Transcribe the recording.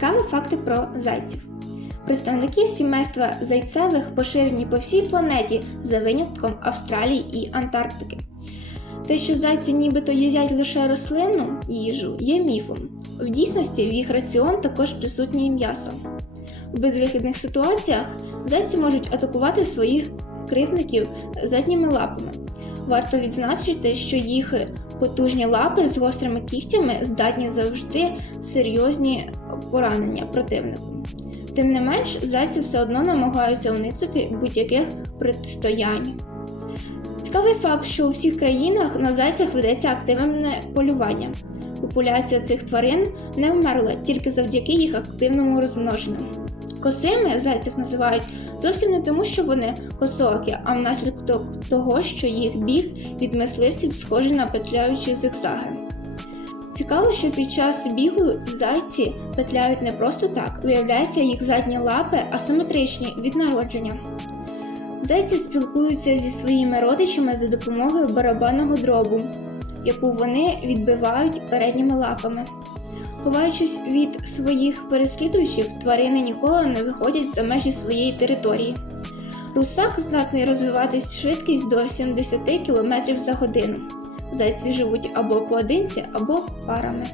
Цікаві факти про зайців. Представники сімейства зайцевих поширені по всій планеті за винятком Австралії і Антарктики. Те, що зайці нібито їдять лише рослинну їжу, є міфом. В дійсності в їх раціон також присутнє м'ясо. У безвихідних ситуаціях зайці можуть атакувати своїх кривдників задніми лапами. Варто відзначити, що їх потужні лапи з гострими кігтями здатні завжди серйозні поранення противнику. Тим не менш, зайці все одно намагаються уникнути будь-яких протистоянь. Цікавий факт, що у всіх країнах на зайцях ведеться активне полювання. Популяція цих тварин не вмерла тільки завдяки їх активному розмноженню. Косими зайців називають зовсім не тому, що вони косоокі, а внаслідок того, що їх біг від мисливців схожий на петляючі зигзаги. Цікаво, що під час бігу зайці петляють не просто так, виявляється, їх задні лапи асиметричні від народження. Зайці спілкуються зі своїми родичами за допомогою барабанного дробу, яку вони відбивають передніми лапами. Ховаючись від своїх переслідувачів, тварини ніколи не виходять за межі своєї території. Русак здатний розвиватись швидкість до 70 км за годину. Зайці живуть або поодинці, або парами.